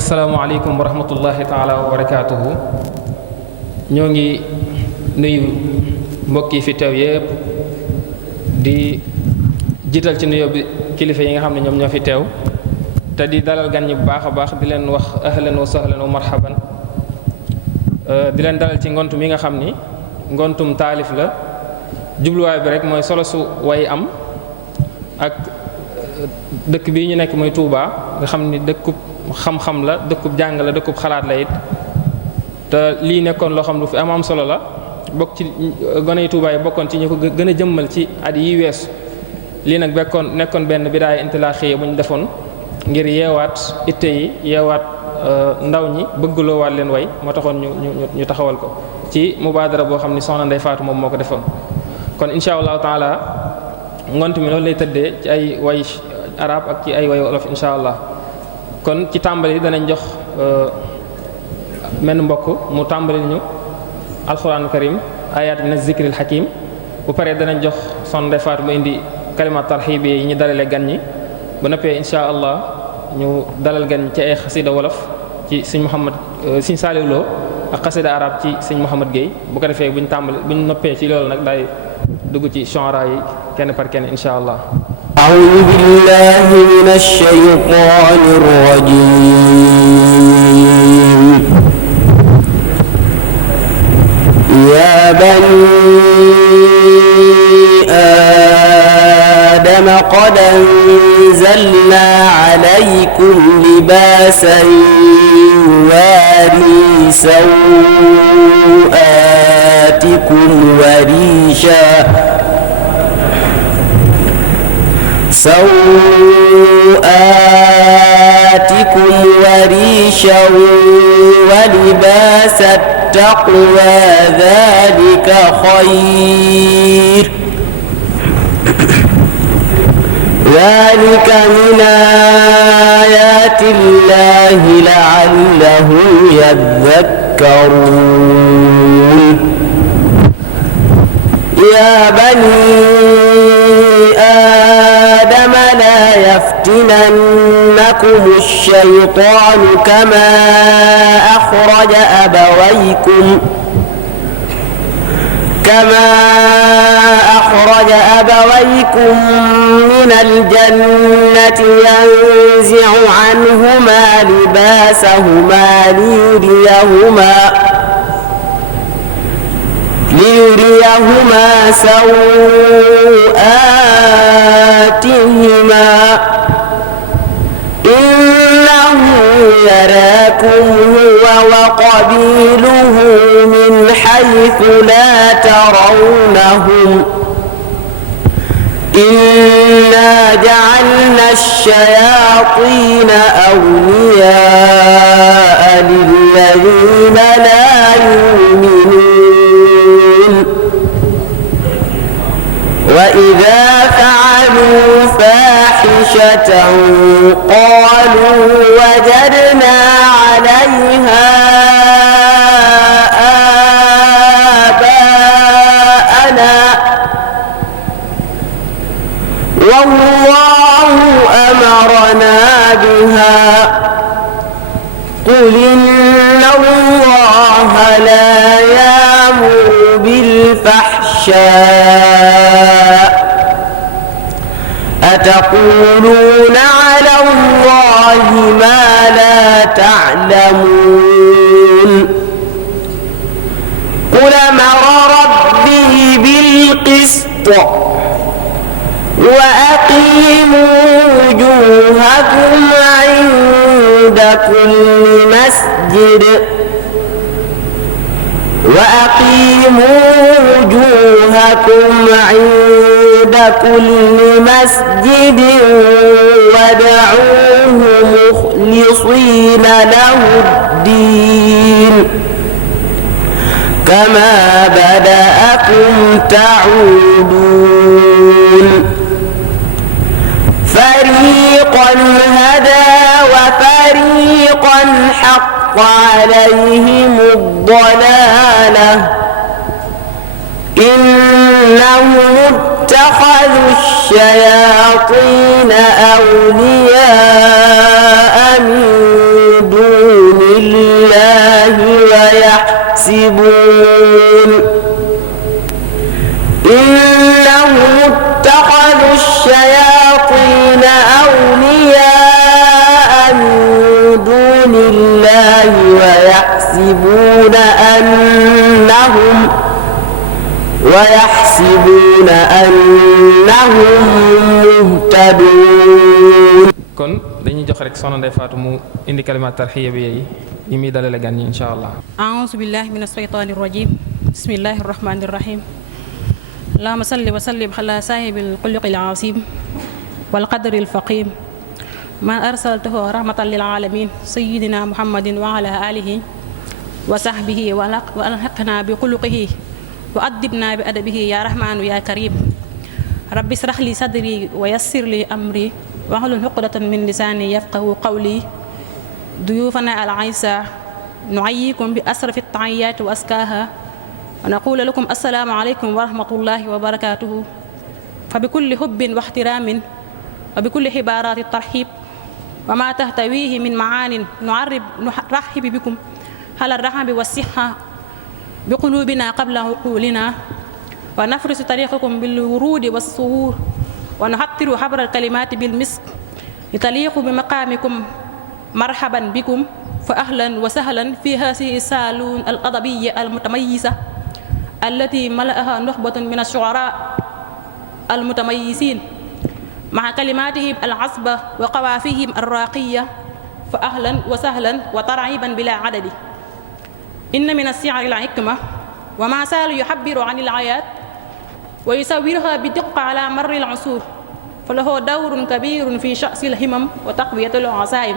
asalaamaaleykum wa rahmatullahi taala wa barakaatuhu. ñoo ngi nuyu mbokk yi fi teew yépp di jiital ci nuyoo bi kilifa yi nga xam ne ñoom ñoo fi teew te di dalal gan ñi bu baax a baax di leen wax ahlan wa sahlan wa marhaban di leen dalal ci ngont mi nga xam ni ngontum taalif la. jubluwaay bi rek mooy solo su way am ak dëkk bii ñu nekk mooy Touba nga xam ni dëkkub xam-xam la, dëkkub jàng la, dëkkub xalaat la it te lii nekkoon loo xam lu fi am solo la bokk ci gone yi Touba yi bokkoon ci ñu ko gën a jëmmal ci at yi weesu. lii nag nekkoon benn bidaaya intilaaxiya bu ñu defoon ngir yeewaat itte yi yeewaat ndaw ñi bëggloo waat leen way moo taxoon ñu taxawal ko ci mubaadara boo xam ni soxna Ndey Faatu moom moo ko defoon. kon insha allahu taala ngont mi loolu lay tëddee ci ay way arab ak ci ay way wolof insha allah. kon ci tàmbali danañ jox menn mbokk mu tàmbali ñu alxuraanu karim ayat min az-zikril hakim bu paree danañ jox son Ndey Faatu mu indi kalimat tarxibi yi ñu dalale gan ñi bu noppee insha allah ñu dalal gan ñi ci ay xasida wolof ci sëñ Muhammad sëñ Saaliw Lo ak xasida arab ci sëñ Muhammad Gueye bu ko defee buñ noppee ci loolu nag day dugg ci shu'ara yi kenn par kenn insha allah. أعوذ بالله من الشيطان الرجيم يا بني آدم قد أنزلنا عليكم لباسا يواري سوآتكم وريشا ولباس التقوى ذلك خير ذلك من آيات الله لعلهم يذكرون يا بني آدم لا يفتننكم الشيطان كما أخرج أبويكم من الجنة ينزع عنهما لباسهما ليريهما سوآتهما إنه يراكم هو وقبيله من حيث لا ترونهم إنا جعلنا الشياطين أولياء للذين لا يؤمنون وإذا فعلوا فاحشة قالوا وجدنا عليها آباءنا والله أمرنا بها قل إن الله لا يأمر بالفحشاء أتقولون على الله ما لا تعلمون كل مسجد وأقيموا وجوهكم عند كل مسجد ودعوه مخلصين له الدين كما بدأكم تعودون فريقا هدى وفريقا حق عليهم الضلالة إنهم اتخذوا الشياطين أولياء من دون الله إنهم اتخذوا الشياطين أولياء من دون الله ويحسبون أنهم مهتدون. kon dañuy jox rek soxna Ndeye Fatou mu indi kalimaat tarxiya bi yi muy dalale gan ñi insha allah. a'uuzu billahi mina shaytaani rajiim bismillahi rahmaani rahiim allahumma salli wa sallim ala saahibil xuluqil aziim wal qadril faqiim man arsaltahu rahmatan lil aalamiin sayyidina muhammadin wa ala aalihi wa sahbihi wa alhiqna bi xuluqihi wa addibna bi adabihi ya rahmaanu ya kariim rabbi israh li sadri wa yassir li amri wahlul uqdatan min lisaani yafqahu qawli duyuufana al aysa nuayyikum bi asrafi tahiyaati wa askaaha wa naqulu lakum assalaamu aleykum wa rahmatullahi wa barakaatuhu fa bi kulli hubbin wa ihtiraamin wa bi kulli xibaaraati tarxiib wa ma tahtawihi min maanin nurahibu bikum ala rahabi wa siha bi qulubina qabla uqulina wa nafrisu tariqakum bil wurudi was suhur wa nuhattiru habra al-kalimaati bil misk litaliqu bi maqaamikum marhaban bikum fa ahlan wa sahlan fi haasihi saaluun al-adabiyya al-mutamayyisa allati mala'aha nukhbatun min ash-shu'araa al-mutamayyisiin ma'a kalimaatihim al-'azba wa qawaafihim ar-raaqiyya fa ahlan wa sahlan wa tar'iiban bilaa adadi inna min ash-shi'ri al-hikma wa maa zaalu yu'abbiru 'ani al-'ayaat wa yusawwiruha bi diqqa ala marri al-usur fa lahu dawrun kabirun fi sha'si al-himam wa taqwiyati al-azaim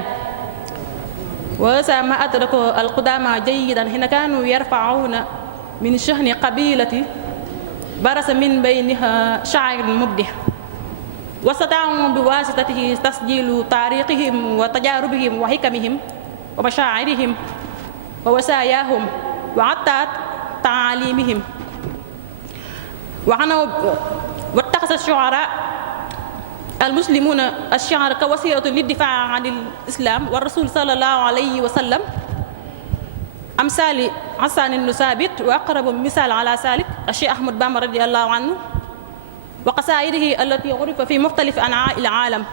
wa ma adraku al-qudama jayyidan hina kanu yarfa'una min shahni qabilati barasa min bayniha sha'ir mubdih wa stata'u bi wasitatihi tasjilu tariqihim wa tajarubihim wa hikamihim wa mashaa'irihim wa wasayahum wa hatta ta'alimihim واتخذ الشعراء المسلمون الشعر كوسيلة للدفاع عن الإسلام والرسول صلى الله عليه وسلم أمثال حسان بن ثابت وأقرب مثال على ذلك الشيخ أحمد بامبا رضي الله عنه وقصائده التي عرف في مختلف أنحاء العالم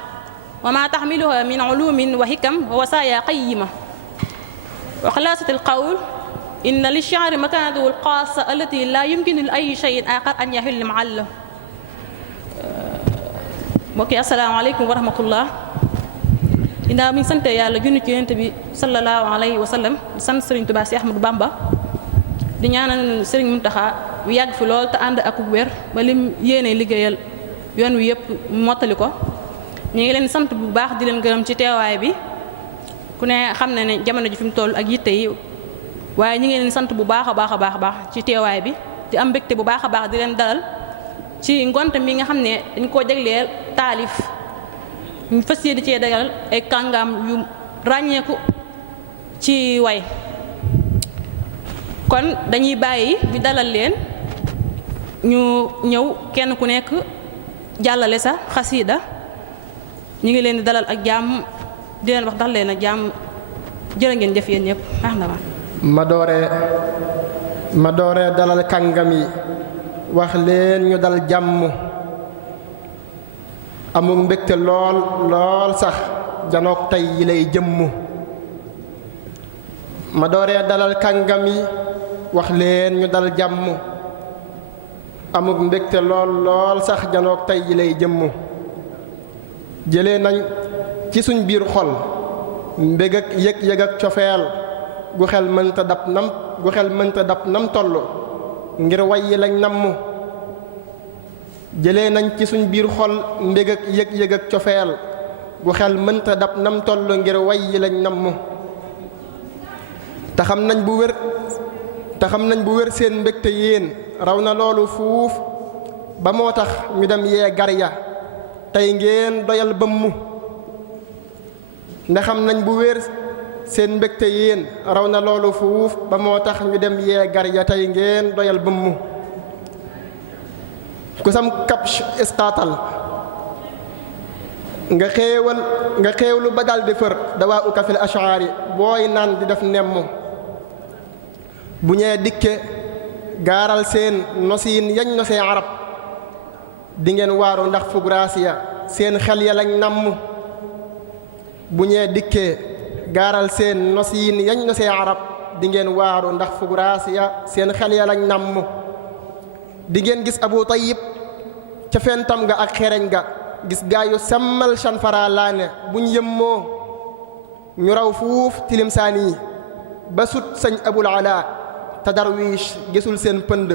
وما تحملها من علوم وحكم ووصايا قيمة وخلاصة القول إن للشعر مكانته الخاصة التي لا يمكن لأي شيء آخر أن يحل محله. mbokk yi asalaamaaleykum wa rahmatullah ginnaaw bi ñu sant yàlla junni ci yonent bi sallallahu alayhi wa sallam di sant Serigne Touba Cheikh Ahmadou Bamba di ñaanal Serigne Mountakha bu yàgg fi lool te ànd ak wér ba lim yéene liggéeyal yoon wi yëpp mottali ko ñu ngi leen sant bu baax di leen gërëm ci teewaay bi ku ne xam na ne jamono ji fi mu toll ak yitte yi waaye ñu ngi leen sant bu baax a baax a baax ci teewaay bi di am mbégte bu baax a baax di leen dalal ci ngont mi nga xam ne dañ koo jagleel taalif ñu fas yéene cee dagal ay kàngaam yu ràññeeku ci way kon dañuy bàyyi bi dalal leen ñu ñëw kenn ku nekk jàllale sa xasiida ñu ngi leen di dalal ak jàmm di leen wax dal leen ak jàmm jërë ngeen jëf yéen ñëpp ma dooree dalal kàngam yi wax leen ñu dal jàmm amul mbégte lool sax janook tey yi lay jëmm ma dooree dalal kàngam yi wax leen ñu dal jàmm amul mbégte lool sax janook tey yi lay jëmm jëlee nañ ci suñ biir xol mbég ak yëg-yëg ak cofeel gu xel mënta dab nam toll ngir way yi lañ namm jëlee nañ ci suñ biir xol mbég ak yëg-yëg ak cofeel gu xel mënta dab nam toll ngir way yi lañ namm te xam nañ bu wér seen mbégte yéen raw na loolu fuuf ba moo tax ñu dem yee gar ya tey ngeen doyal bëmmu ndax xam nañ bu wér seen mbégte yéen raw na loolu fuuf ba moo tax ñu dem yee gar ya tey ngeen doyal bëmmu ku sam kapsh istaatal nga xéewlu ba dal di fër dawaa uka fil ash'ari booy naan di def nemm bu ñee dikke gaaral seen nosiin yañ nosee arab di ngeen waaru ndax fugraasiya seen xel ya lañ namm bu ñee dikkee gaaral seen nosiin yañ nosee arab di ngeen waaru ndax fugraasiya seen xel ya lañ namm di ngeen gis Abu Tayyib ca fentam ga ak xereñ ga gis gaayu semmal chanfara laane buñ yëmmoo ñu raw fuuf tilim saani ba sut sëñ Abul Ala te darwiish gisul seen pënd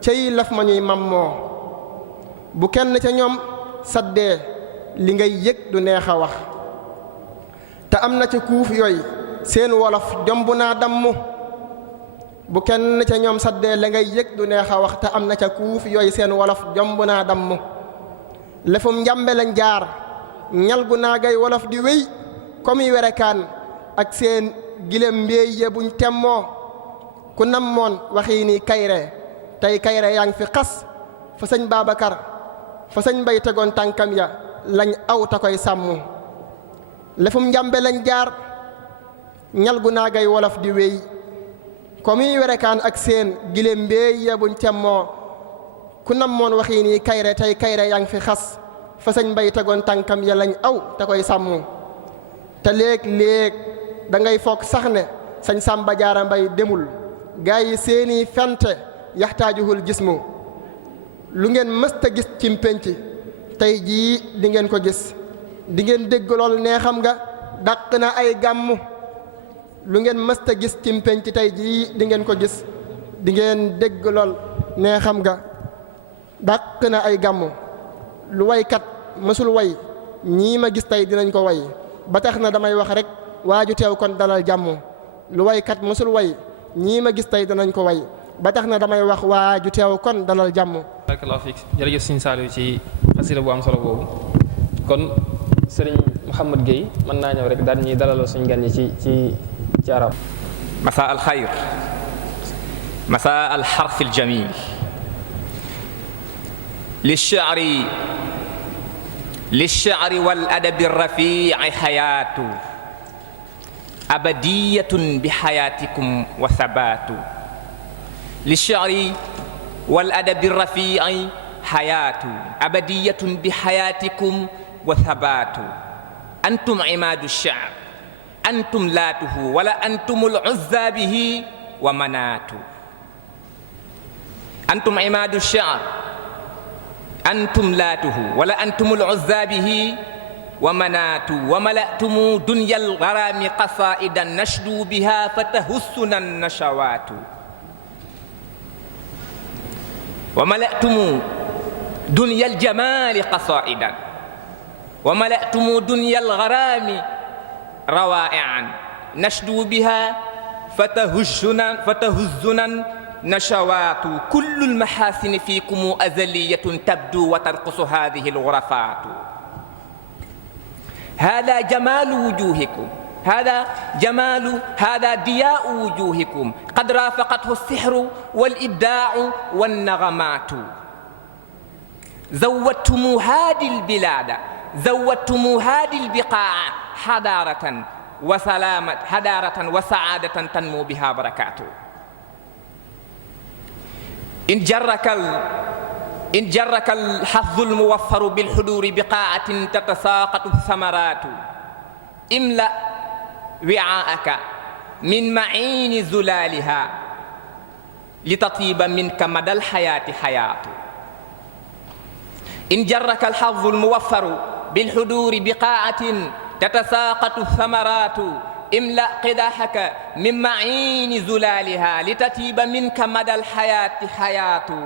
cey laf ma ñuy mammoo bu kenn ca ñoom saddee li ngay yëg du neex a wax te am na ca kuuf yooyu seen wolof jomb naa damm bu kenn ca ñoom saddee la ngay yëg du neex a wax te am na ca kuuf yooyu seen wolof jomb naa damm lefum njàmbe lañ jaar ñal gu naagay wolof di wéy comme yi werekaan ak seen gilem mbéey ye buñ temmoo ku nammoon waxii ni kayre tey kayre yaa ngi fi xas fa sëñ Babacar fa sëñ Mbay tegoon tànkam ya lañ aw ta koy sàmm lefum njàmbe lañ jaar ñal gu naagay wolof di wéy comme yi werekaan ak seen gilem mbéey ye buñ temmoo ku nammoon waxii nii kayre tey kayre yaa ngi fi xas fa sëñ Mbay tegoon tànkam ya lañ aw te koy sàmm te léeg-léeg da ngay foog sax ne sëñ Sàmba Jaara Mbay demul gaa yi seeni fente yaxtaajuhul jismu lu ngeen mësta gis cim penc tey jii di ngeen ko gis di ngeen dégg lool nee xam nga dàq na ay gàmm lu ngeen mësta gis cim penc tey jii di ngeen ko gis di ngeen dégg lool nee xam nga dàq na ay gàmm lu waykat mësul way ñii ma gis tey dinañ ko way ba tax na damay wax rek waaju teew kon dalal jàmm lu waykat mësul way ñii ma gis tey danañ ko way ba tax na damay wax waaju teew kon dalal jàmm. barakallahu fiik jërëjëf sëñ Saliou ci xasida bu am solo boobu kon sëriñ Mouhamed Gueye mën naa ñëw rek daal ñuy dalaloo suñ gan ñi ci arab. masa al xayr masa al xarf al jamil للشعر والأدب الرفيع حياة أبدية بحياتكم وثبات للشعر والأدب الرفيع حياة أبدية بحياتكم وثبات أنتم عماد الشعر أنتم لاته ولا أنتم العزى به ومنات أنتم عماد الشعر أنتم لاته ولا أنتم العزى به ومنات وملأتم دنيا الغرام قصائدا نشدو بها فتهسنا النشوات وملأتم دنيا الجمال قصائدا وملأتم دنيا الغرام روائعا نشدو بها فتهزنا نشوات كل المحاسن فيكم أزلية تبدو وترقص هذه الغرفات هذا جمال وجوهكم هذا ضياء وجوهكم قد رافقته السحر والإبداع والنغمات زودتم هذه البلاد زودتم هذه البقاع حضارة وسعادة تنمو بها بركاته إن جرك الحظ الموفر بالحضور بقاعة تتساقط الثمرات املأ وعاءك من معين زلالها لتطيب منك مدى الحياة حياة إن جرك الحظ الموفر بالحضور بقاعة tatasaaqatu thamaratu imla qidahaka min ma'ini zulaliha litatiba minka madal hayati hayatu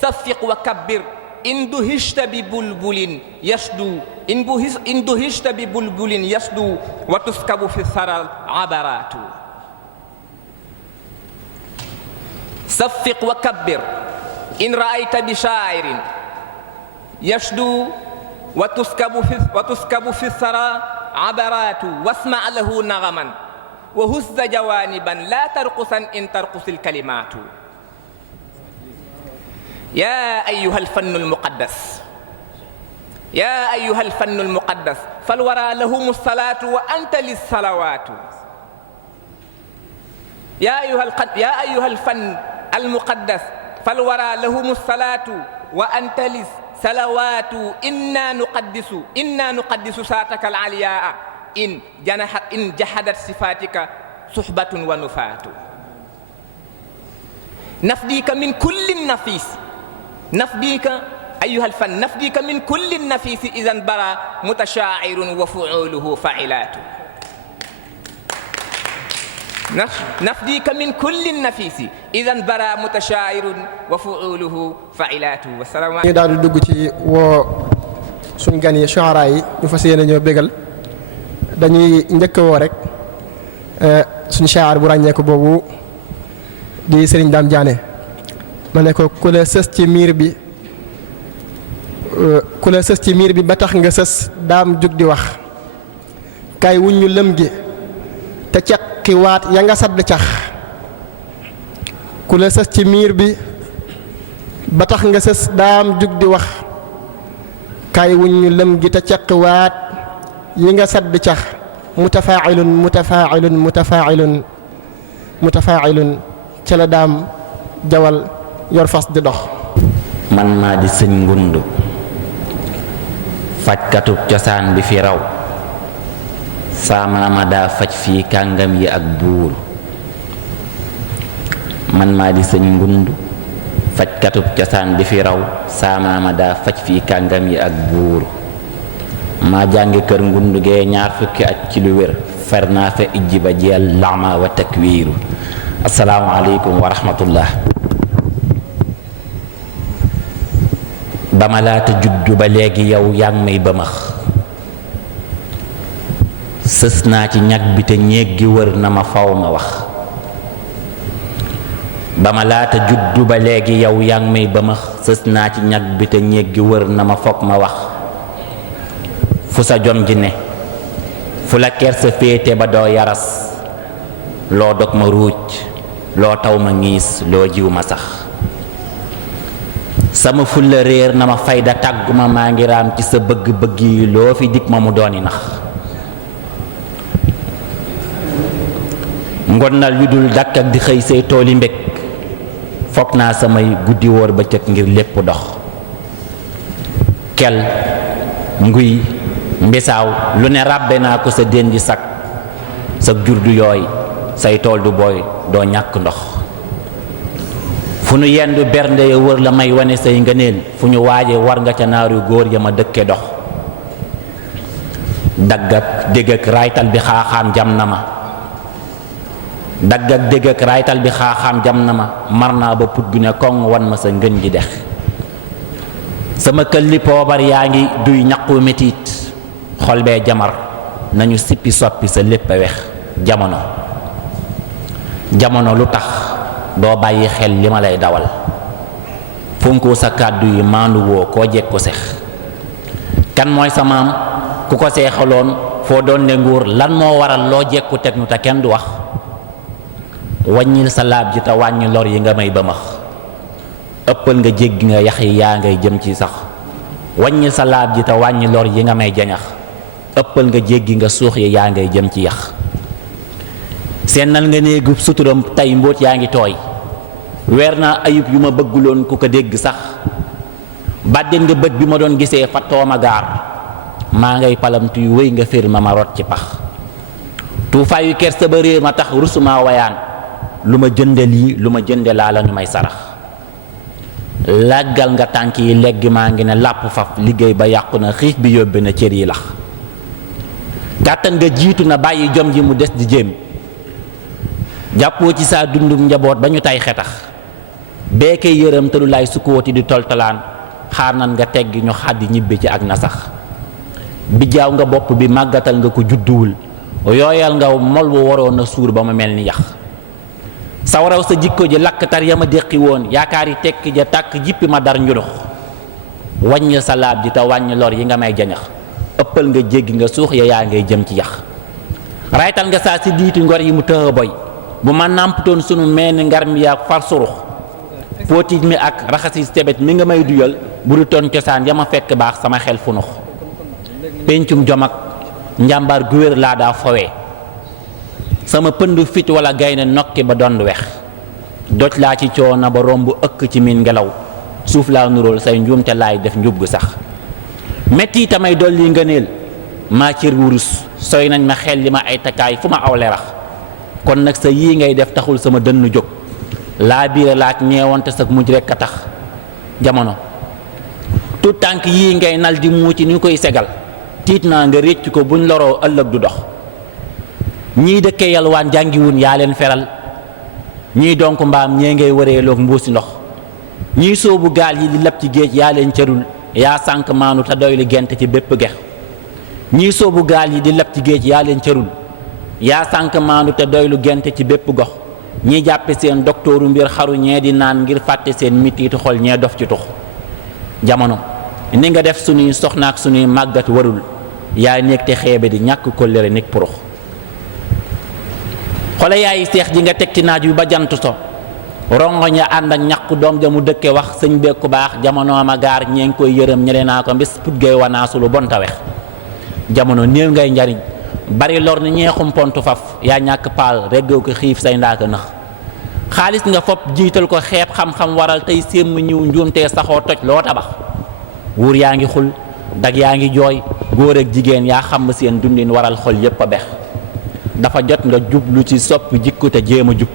safiq wa kabbir in duhishta bi bulbulin yasdu in duhishta bi bulbulin yasdu wa tuskabu fi tharal abaratu safiq wa kabbir in ra'ayta bi sha'irin yasdu wa tuskabu fi thara abaratu wasma' lahu naghaman wa huzza jawaniban la tarqusan in tarqusil kalimatu ya ayyuhal fannul muqaddas ya ayyuhal fannul muqaddas fal wara lahumus salatu wa anta lis salawatu ya ayyuhal fan al muqaddas fal wara lahumus salatu wa anta lis salawatu inna nuqaddisu saataka al aliyaa in jahadat sifatika suhbatun wa nufaatu nafdika min kulli nafis nafdika ayyuhal fan nafdika min kulli nafisi idan bara mutashaa'irun wa fu'uluhu fa'ilatu nafdika min kulli nafisi idan bara mutashaa'irun wa fu'uluhu fa'ilatu. Wassalaamu ñu daal di dugg ci woo suñ gan yi shu'ara yi ñu fas yéene ñoo bégal dañuy njëkk woo rek suñ shaar bu ràññeeku boobu di Serigne Dame Diané ma ne ko ku la sës ci miir bi ba tax nga sës daam jug di wax kay wuñ ñu lëm gi te ceqi waat ya nga sadd cax ku la sës ci miir bi ba tax nga sës daam jug di wax kay wuñ ñu lëm gi te ceqi waat yi nga sadd cax mutafaa'ilun ca la daam jawal yor fas di dox. man maa di sëñ Ngundu fajkatub cosaan bi fi raw saamaama daa faj fii kàngam yi ak buur man maa di sëñ Ngundu fajkatub cosaan bi fi raw saamaama daa faj fii kàngam yi ak buur maa jàngi kër Ngundu gee 20 at ci lu wér fer naa fa ijji ba jeel laama wa takwiiru. assalaamu aleykum wa rahmatullah. ba ma laata juddu ba léegi yow yaa ngi may bëmax sës naa ci ñag bi te ñéeg gi wër na ma faw ma wax ba ma laata juddu ba léegi yow yaa ngi may bëmax sës naa ci ñag bi te ñéeg gi wër na ma foog ma wax fu sa jom ji ne fu la kersa féete ba doo yaras loo dog ma ruuj loo taw ma ngiis loo jiw ma sax sama fulla réer na ma fayda tàgguma maa ngi raam ci sa bëgg-bëgg yi loo fi dig ma mu dooni nax ngonnal yu dul dakk ak di xëy say tooli mbég foog naa samay guddi wóor bëccëg ngir lépp dox kel nguy mbisaaw lu ne ràbbe naa ko sa dén di sak sa jur du yooy say tool du booy doo ñàkk ndox fu nu yendu bernde ya wër la may wane say ngëneel fu ñu waaje war nga ca naaru góor ya ma dëkke dox dagg ak dégg ak raaytal bi xaaxaam jam na ma dagg ak dégg ak raaytal bi xaaxaam jam na ma mar naa ba put gu ne koŋ wan ma sa ngën ji dex sama këlli poobar yaa ngi duy ñaqu metit xol bee jamar nañu sippi soppi sa lépp a wex jamono lu tax doo bàyyi xel li ma lay dawal fonkoo sa kàddu yi maandu woo koo jekku sex kan mooy sa maam ku ko seexaloon foo doon ne nguur lan moo waral loo jekku teg nu te kenn du wax wàññil sa laab ji te wàññi lor yi nga may bëmax ëppal nga jéggi nga yax yi yaa ngay jëm ci sax wàññil sa laab ji te wàññi lor yi nga may jañax ëppal nga jéggi nga suux yi yaa ngay jëm ci yax seenal nga néegu suturam tey mbóot yaa ngi tooy weer naa ayub yu ma bëgguloon ku ko dégg sax bàddeen nga bët bi ma doon gisee fattoo ma gaar maa ngay palamtu yu wéy nga fér ma rot ci pax tuufaayu kersa ba réer ma tax rusuma wayaan lu ma jënde lii lu ma jënde laa la ñu may sarax làggal nga tànk yi leggi maa ngi ne làpp faf liggéey ba yàqu na xiif bi yóbbe na cër yi lax kàttan nga jiitu na bàyyi jom ji mu des di jéem jàppoo ci saa dundum njaboot ba ñu tay xetax beekee yërëm te du lay sukkooti di toltolaan xaar nan nga teggi ñu xàddi ñibbi ci ak na sax bijjaaw nga bopp bi màggatal nga ko judduwul yooyal nga mol bu waroon a suur ba mu mel ni yax sawaraw sa jikko ji lakk tar ya ma déqi woon yaakaar yi tekki ja tàkk jippi ma dar njudux wàññi sa laab ji te wàññi lor yi nga may jañax ëppal nga jéggi nga suux ya yaa ngay jëm ci yax raytal nga saa si diiti ngor yi mu tëx a boy bu ma nàmputoon sunu meeni ngar mi yaa far surux póotit mi ak raxasi tebet mi nga may duyal bu du toon cosaan ya ma fekk baax sama xel funux pencum jom ak njàmbaar gu wér laa daa fowee sama pënd fit wala gaynde nokki ba dond wex doj laa ci coona ba romb ëkk ci miin ngelaw suuf laa nuróol say njuumte laay def njub gu sax metti tamay dolli ngëneel maa cër wurus sooy nañ ma xel li ma ay takkaay fu ma aw lerax kon nag sa yii ngay def taxul sama dënn jóg laa biire laak ñeewante sa mujj rekk a tax jamono tout tànk yii ngay nal di muuci ni koy segal tiit naa nga récc ko buñ loroo ëllëg du dox ñii dëkkee yalwaan jàngiwun yaa leen feral ñii donk mbaam ñee ngay wëree loog mbuusi ndox ñii soobu gaal yi di lab ci géej yaa leen cërul yaa sànk maanu te doy li gent ci bépp gex ñii soobu gaal yi di lab ci géej yaa leen cërul yaa sànk maanu te doy lu gent ci bépp gox ñii jàppe seen doktooru mbir xaru ñee di naan ngir fàtte seen mitiitu xol ñee dof ci tux jamono ni nga def sunuy soxnaak sunuy màggat warul yaa néeg te xeebe di ñàkk kóllëre nig purux xole yaayi seex ji nga teg ci naaj wi ba jant so rongoñ ya ànd ak ñàkku doom ja mu dëkke wax sëñ bekku baax jamono ma gaar ñee ngi koy yërëm ñele naa ko mbis put gay wanaasu lu bonta wex jamono néew ngay njariñ bari lor ni ñeexum pontu faf yaa ñàkk paal reggoo ko xiif say ndaaka nëx xaalis nga fopp jiital ko xeeb xam-xam waral tey sémm ñiw njuumtee saxoo toj loo tabax wuur yaa ngi xul dag yaa ngi jooy góor ak jigéen yaa xam seen dundin waral xol yépp a bex dafa jot nga jublu ci soppi jikku te jéem a jub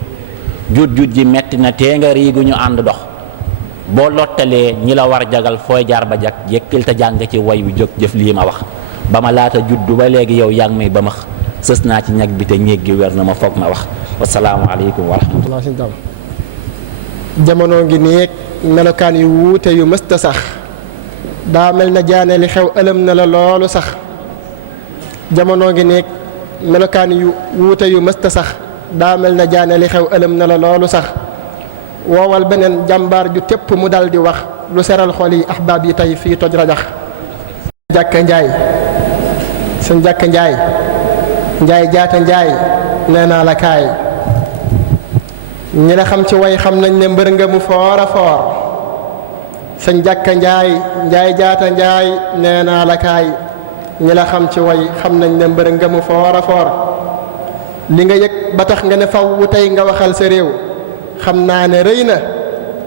jut ji metti na tee nga riigu ñu ànd dox boo lottalee ñi la war jagal fooy jaar ba jag yekkil te jàng ci way wi jóg jëf lii ma wax ba ma laata juddu ba léegi yow yaa ngi may ba max sës naa ci ñag bi te ñéeg gi wér na ma foog ma wax wasalaamu aleykum wa rahmatullah. jamono ngi néeg melokaan yu wuute yu mësta sax daa mel na jaane li xew ëlëm na la loolu sax jamono ngi néeg melokaan yu wuute yu mësta sax daa mel na jaane li xew ëlëm na la loolu sax woowal beneen jàmbaar ju tépp mu dal di wax lu seral xol yi ahbaab yi tey fii toj rajax jàkka njaay sëñ jàkka njaay njaay jaata njaay nee naa la kaay ñi la xam ci way xam nañ ne mbër nga mu foor a foor sëñ jàkka njaay njaay jaata njaay nee naa la kaay ñi la xam ci way xam nañ ne mbër nga mu foor a foor li nga yëg ba tax nga ne faw wu tey nga waxal sa réew xam naa ne rëy na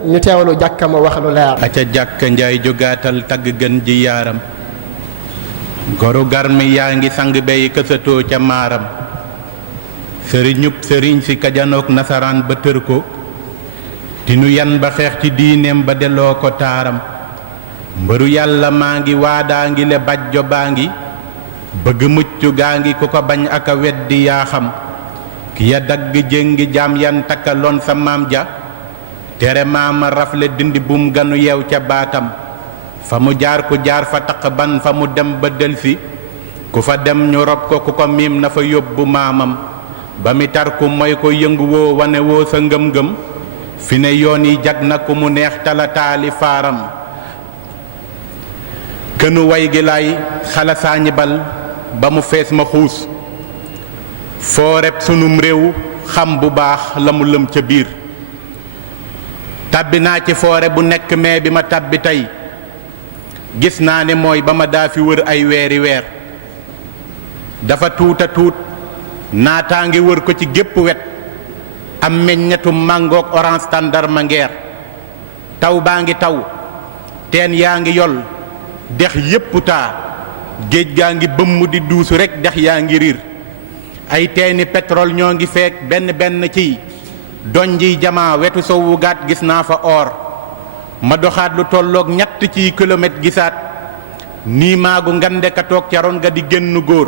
ñu teewlu jàkka ma wax lu leer aca jàkka njaay jógaatal tagg gën ji yaaram goru garmi yaa ngi sang bey kësatoo ca maaram sëriñub sëriñ si kajanook nasaraan ba tër ko tinu yan ba xeex ci diineem ba delloo ko taaram mbëru yàlla maa ngi waadaa ngi le bajjo baa ngi bëgg mucc gaa ngi ku ko bañ aka weddi yaa xam ki ya dagg jéngi jaam yan takkaloon sa maam ja tere maama rafle dindi bum ganu yeew ca baatam fa mu jaar ku jaar fa taq ban fa mu dem ba delsi ku fa dem ñu rob ko ku ko miim na fa yóbbu maamam ba mi tar ku mooy ko yëngu woo wane woo sa ngëm-ngëm fi ne yoon yi jag na ku mu neex tala taali faaram kënu way gi lay xala saañi bal ba mu fees ma xuus foo reb sunum réew xam bu baax la mu lëm ca biir tàbbi naa ci foore bu nekk mais bi ma tàbbi tey gis naa ne mooy ba ma daa fi wër ay weeri weer dafa tuuta tuut naataa ngi wër ko ci gépp wet am meññetu màngook orange tàndarma ngeer taw baa ngi taw teen yaa ngi yol dex yépp taa géej gaa ngi bëmm di duusu rekk dex yaa ngi riir ay teeni pétrole ñoo ngi feek benn benn ci donji jamaa wetu sowu gaat gis naa fa or ma doxaat lu tolloog ñett ci kilomètre gisaat nii maagu ngande ka toog ca ron ga di génn góor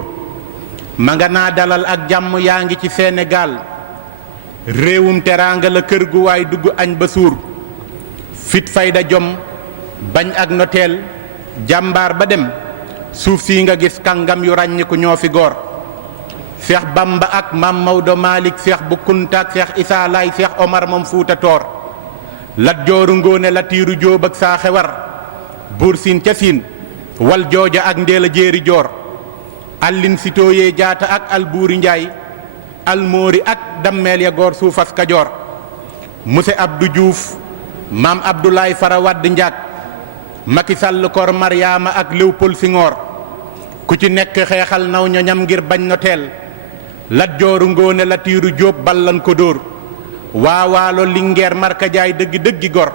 ma nga naa dalal ak jàmm yaa ngi ci Sénégal réewum teraanga la kër gu waay dugg añ ba suur fit fayda jom bañ ak noteel jàmbaar ba dem suuf si nga gis kàngam yu ràññiku ñoo fi góor Seex Bamba ak Maam Maodo Malick Seex Bu Kunta ak Seex Isaa Laay Seex Omar moom Fuuta Toor Lat Jooru Ngoone Latiiru Jóob ak saa xewar buur siin ca siin wal jooja ak ndeel a jéeri joor allin sitooyee jaata ak albuuri njaay almoori ak dammeel ya goor suufas kajoor monsieur Abdou Diouf maam Abdoulaye Fara Wadd Njaag Macky Sall kor Mariama ak Léopold Senghor ku ci nekk xeexal naw ñoñam ngir bañ noteel Lat Jooru Ngoone Latiiru Jóob ballan ko dóor waawaalo Lingeer Marka Jaay dëggi dëggi gor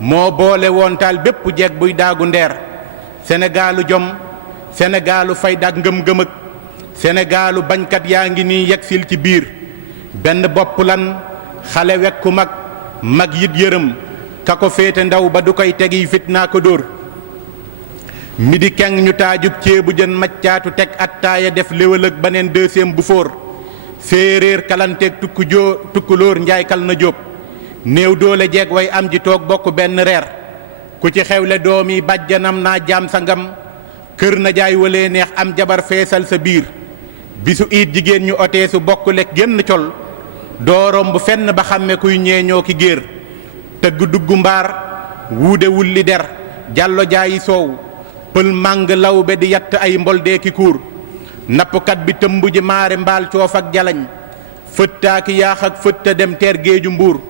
moo boole woontaal bépp jeeg buy daagu ndeer Sénégalu jom Sénégalu fayda ak ngëm-ngëm ak Sénégalu bañkat yaa ngi nii yegsil ci biir benn bopp lan xale wekku mag mag yit yërëm ka ko féete ndaw ba du koy tegi fitnaa ko dóor midi keng ñu taajub ceebu jën maccaatu teg attaaya def léwal ak baneen deuxième bu fóor séeréer kalanteeg tukkulóor njaay kal na jóob néew doole jeeg way am ji toog bokk benn reer ku ci xewle doomi bàjjanam naa jaam sangam kër na jaay walee neex am jabar feesal sa biir bisu iit jigéen ñu otee su bokk lekk génn col doorom bu fenn ba xàmme kuy ñeeñoo ki géer tëgg dugg mbaar wuude wulli der jàllo jaayi soow pël màng lawbe di yatt ay mboldee ki kuur nappkat bi tëmb ji maare mbaal coof ak jalañ fëttaaki yaax ak fëtta dem teer géeju mbuur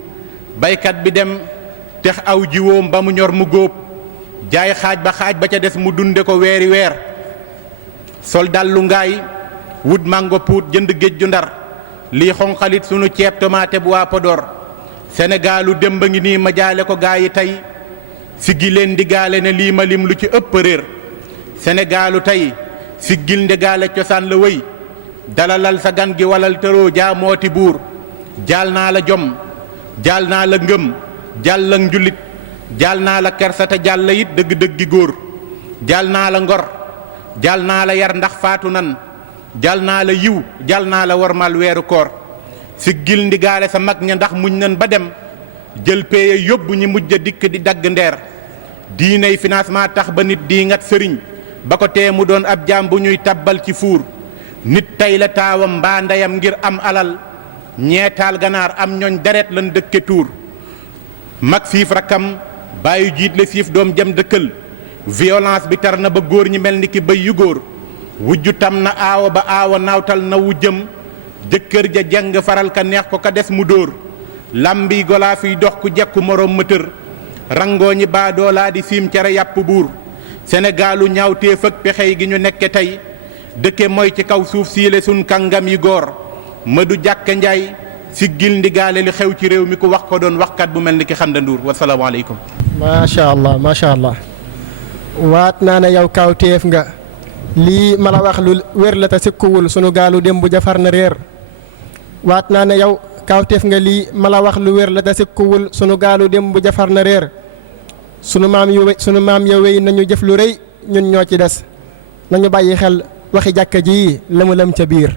baykat bi dem tex aw jiwoom ba mu ñor mu góob jaay xaaj ba ca des mu dunde ko weeri weer sol dallu ngaay wut mango puut jënd géej ju ndar lii xonqalit sunu ceeb tomate bu waa Podor Sénégalu démb ngi nii ma jaale ko gaa yi tey siggi leen di gaale ne lii ma lim lu ci ëpp réer Sénégalu tey siggil ndegaale cosaan la wëy dalalal sa gan gi walal tëroo jaamooti buur jaal naa la jom jaal naa la ngëm jaal la njulit jaal naa la kersata jaal la it dëgg-dëggi góor jaal naa la ngor jaal naa la yar ndax faatu nan jaal naa la yiw jaal naa la wormal weeru koor siggil ndigaale sa mag ña ndax muñ nan ba dem jël paye yóbbu ñi mujj a dikk di dagg ndeer diiney financement tax ba nit di ngat sëriñ ba ko tee mu doon ab jaam bu ñuy tabbal ci fuur nit tey la taawam mbaa ndeyam ngir am alal ñeetaal ganaar am ñooñ deret lan dëkke tuur mag siif rakkam bàyyi jiit la siif doom jëm dëkkal violence bi tar na ba góor ñi mel ni ki bëy yu góor wujju tam na aawa ba aawa naawtal na wujjëm jëkkër ja jeng faral ka neex ko ka des mu dóor lambi golaa fiy dox ku jekku moroom mëtër rangoo ñi baadoolaa di siim cere yàpp buur Sénégalu ñaawteef ak pexey gi ñu nekke tey dëkke mooy ci kaw suuf siile sun kàngam yi góor ma du jàkka njaay siggil ndigaale li xew ci réew mi ku wax ko doon waxkat bu mel ni ki Xanda Ndour wasalaamaaleykum. macha allah macha allah waat naa ne yow kawteef nga lii ma la wax lu wér la te sikkuwul sunu gaalu démb jafar na réer waat naa ne yow kawteef nga lii ma la wax lu wér la te sikkuwul sunu gaalu démb jafar na réer sunu maam yow wéy nañu jëf lu rëy ñun ñoo ci des nañu bàyyi xel waxi jàkka ji lëmu lëm ca biir.